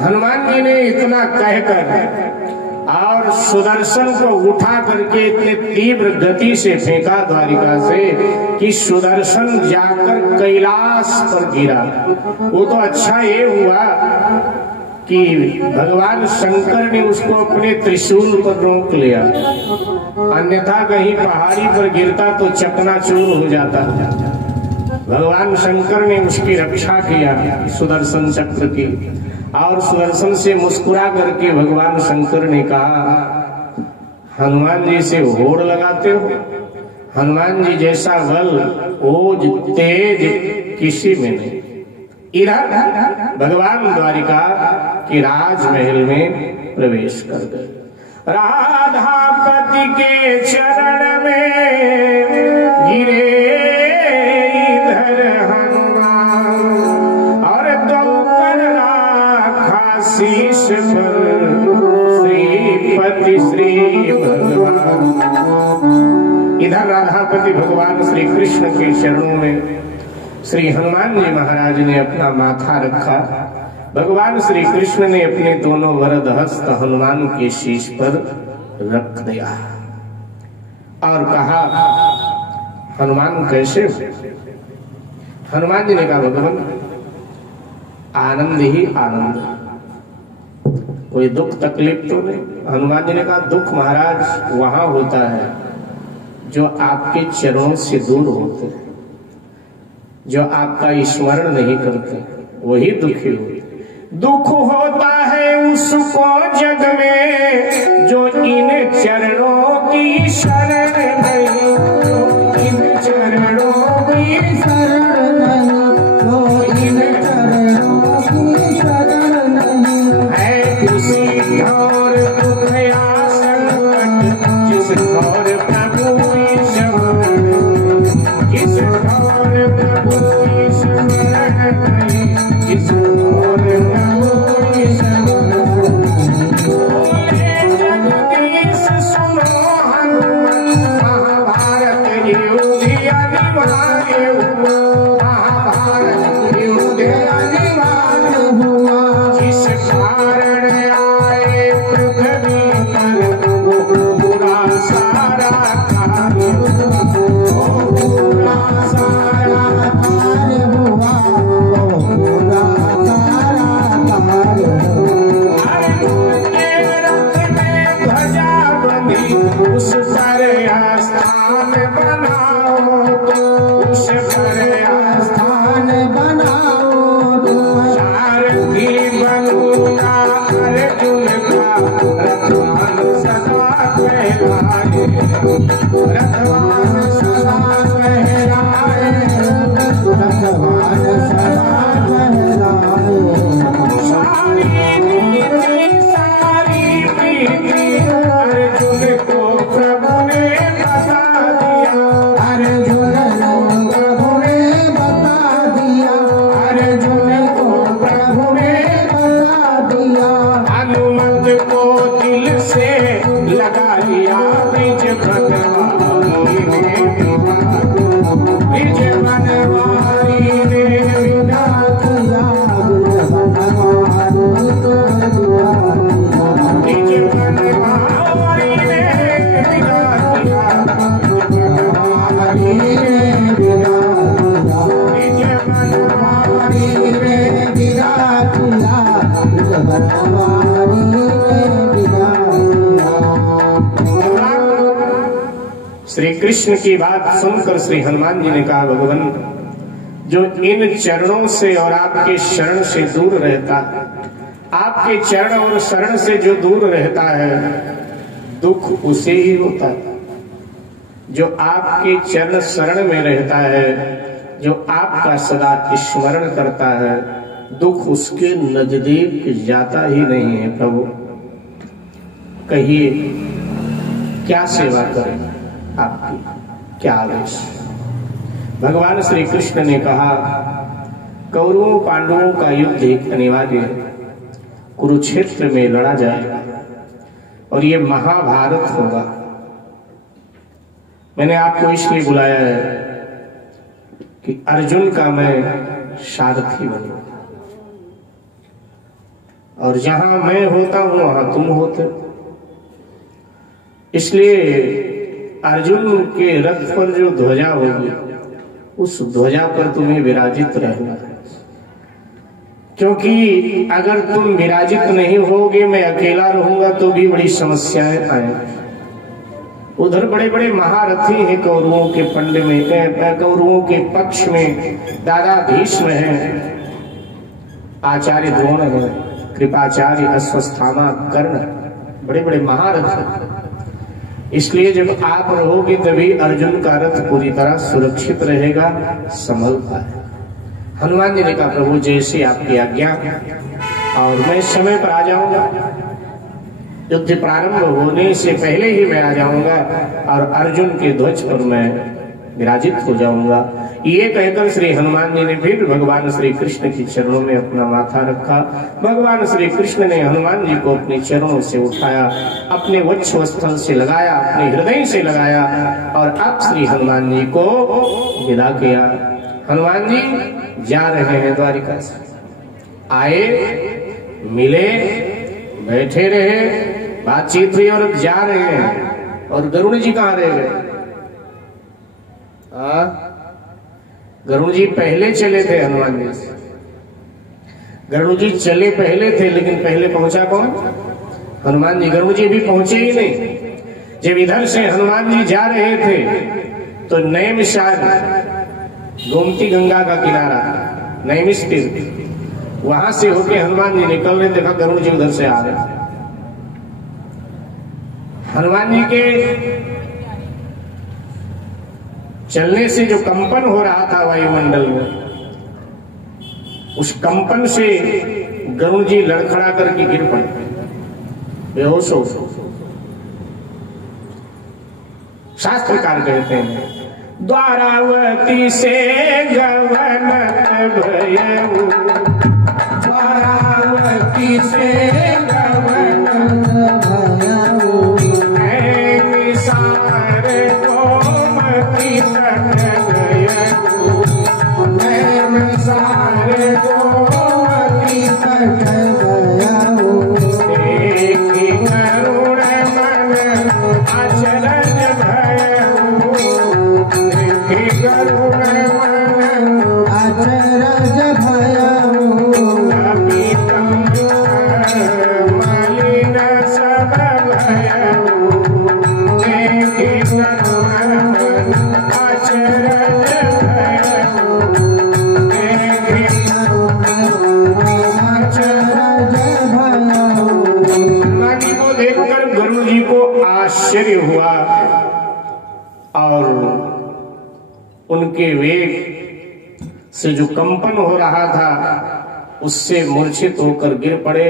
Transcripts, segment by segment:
हनुमान जी ने इतना कहकर और सुदर्शन को उठा करके इतने तीव्र गति से फेंका द्वारिका से कि सुदर्शन जाकर कैलाश पर गिरा। वो तो अच्छा ये हुआ कि भगवान शंकर ने उसको अपने त्रिशूल पर रोक लिया, अन्यथा कहीं पहाड़ी पर गिरता तो चकनाचूर हो जाता। भगवान शंकर ने उसकी रक्षा किया सुदर्शन चक्र की, और सुदर्शन से मुस्कुरा करके भगवान शंकर ने कहा, हनुमान जी से होड़ लगाते हो? हनुमान जी जैसा बल ओज तेज किसी में नहीं। इधर भगवान द्वारिका के राजमहल में प्रवेश कर गए। राधापति के चरण में गिरे इधर हनुमान, और दो कर राखा शीश पर श्रीपति श्री भगवान। इधर राधापति भगवान श्री कृष्ण के चरणों में श्री हनुमान जी महाराज ने अपना माथा रखा। भगवान श्री कृष्ण ने अपने दोनों वरद हस्त हनुमान के शीश पर रख दिया और कहा, हनुमान कैसे हो? हनुमान जी ने कहा, भगवान आनंद ही आनंद, कोई दुख तकलीफ तो नहीं। हनुमान जी ने कहा, दुख महाराज वहां होता है जो आपके चरणों से दूर होते हैं, जो आपका स्मरण नहीं करते, वही दुखी होते। दुख होता है उसको जग में जो इन चरणों की शरण नहीं, जो इन चरणों की शरण नहीं, जो इन चरणों की शरण नहीं। है खुशी और दुख या संकट जिस और प्रभु की शरण, जिस और प्रभु की शरण नहीं, जिस और श्री कृष्ण की बात सुनकर श्री हनुमान जी ने कहा, भगवान जो इन चरणों से और आपके शरण से दूर रहता, आपके चरण और शरण से जो दूर रहता है, दुख उसे ही होता है। जो आपके चरण शरण में रहता है, जो आपका सदा स्मरण करता है, दुख उसके नजदीक जाता ही नहीं है। प्रभु कहिए क्या सेवा करें आपकी, क्या आदेश? भगवान श्री कृष्ण ने कहा, कौरवों पांडवों का युद्ध एक अनिवार्य है, कुरुक्षेत्र में लड़ा जाएगा और ये महाभारत होगा। मैंने आपको इसलिए बुलाया है कि अर्जुन का मैं सारथी बनूं, और जहां मैं होता हूं वहां तुम होते। इसलिए अर्जुन के रथ पर जो ध्वजा होगी उस ध्वजा पर तुम्हें विराजित रहना है, क्योंकि अगर तुम विराजित नहीं होगे, मैं अकेला रहूंगा तो भी बड़ी समस्याएं आएंगी। उधर बड़े बड़े महारथी हैं कौरवों के पंड में, कौरवों के पक्ष में दादा भीष्म हैं, आचार्य द्रोण है, कृपाचार्य, अश्वत्थामा, कर्ण, बड़े बड़े महारथ। इसलिए जब आप रहोगे तभी अर्जुन का रथ पूरी तरह सुरक्षित रहेगा, संभल पाए। हनुमान जी ने कहा प्रभु जैसे आपकी आज्ञा, और मैं समय पर आ जाऊंगा, युद्ध प्रारंभ होने से पहले ही मैं आ जाऊंगा और अर्जुन के ध्वज पर मैं विराजित हो जाऊंगा। ये कहकर श्री हनुमान जी ने फिर भगवान श्री कृष्ण की चरणों में अपना माथा रखा। भगवान श्री कृष्ण ने हनुमान जी को अपने चरणों से उठाया, अपने वक्षस्थल से लगाया, अपने हृदय से लगाया, और अब श्री हनुमान जी को विदा किया। हनुमान जी जा रहे हैं द्वारिका से, आए, मिले, बैठे रहे, बातचीत हुई और जा रहे हैं। और गरुड़ जी कहाँ रह गए? गरुड़ जी पहले चले थे हनुमान जी से। गरुड़ जी चले पहले थे, लेकिन पहले पहुंचा कौन? हनुमान जी। गरुड़ जी भी पहुंचे ही नहीं। जब इधर से हनुमान जी जा रहे थे तो नैमिषारण्य, गोमती गंगा का किनारा, नैमिष तीर्थ, वहां से होके हनुमान जी निकल रहे, देखा गरुड़ जी उधर से आ रहे। हनुमान जी के चलने से जो कंपन हो रहा था वायुमंडल में, उस कंपन से गरुड़ जी लड़खड़ा करके गिर पड़े, बेहोश हो। शास्त्रकार कहते हैं द्वारावती से गवन भयऊ, द्वारावती से गवन भयऊ, निसार गोमती तट गयऊ, निसार गोमती तट गयऊ, देखी गरुड़ मन अचरज भयऊ, देखी गरुड़ मन अचरज भयऊ, मलिन सब भयऊ, देखी गरुड़ मन अचरज भयऊ, देखी गरुड़ अचरज भयऊ। हनुमान जी को देखकर गरुड़ जी को आश्चर्य हुआ और उनके वेग से जो कंपन हो रहा था उससे मूर्छित होकर गिर पड़े।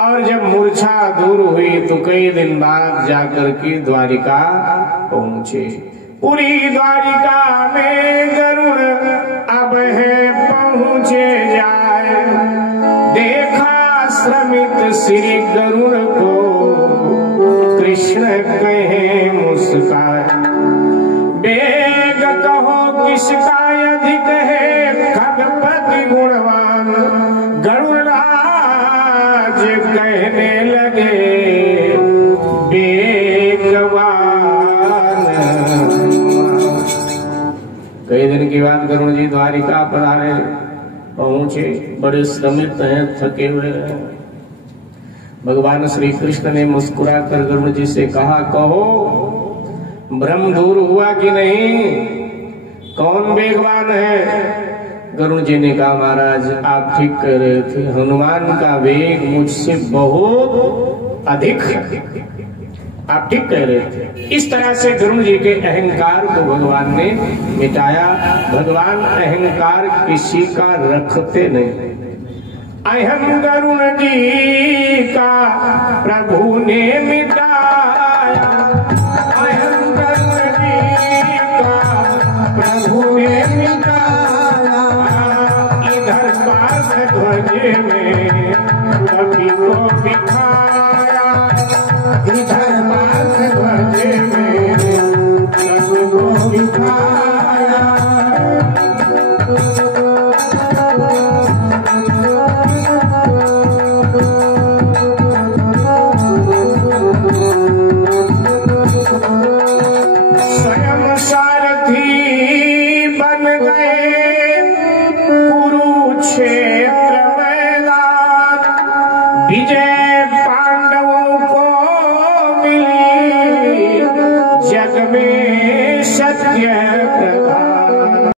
और जब मूर्छा दूर हुई तो कई दिन बाद जाकर के द्वारिका पहुंचे। पूरी द्वारिका में गरुड़ अब है पहुंचे जाए, देखा श्रमित श्री गरुड़ को, कृष्ण कहे मुस्काए, बेग कहो किसका अधिक है, खगपति गुणवान, गरुड़राज कहने लगे बेगवान। कई दिन के बाद गरुड़ जी द्वारिका पधारे, पहुंचे, बड़े श्रमित हैं, थके हुए हैं। भगवान श्री कृष्ण ने मुस्कुरा कर गरुड़ जी से कहा, कहो भ्रम दूर हुआ कि नहीं, कौन वेगवान है? गरुड़ जी ने कहा महाराज आप ठीक कह रहे थे, हनुमान का वेग मुझसे बहुत अधिक है, आप ठीक कह रहे थे। इस तरह से गरुड़ जी के अहंकार को भगवान ने मिटाया। भगवान अहंकार किसी का रखते नहीं। अहम गरुड़ जी का प्रभु ने मिटाया, अहम गरुड़ जी का प्रभु ने मिटाया, इधर पास ध्वज में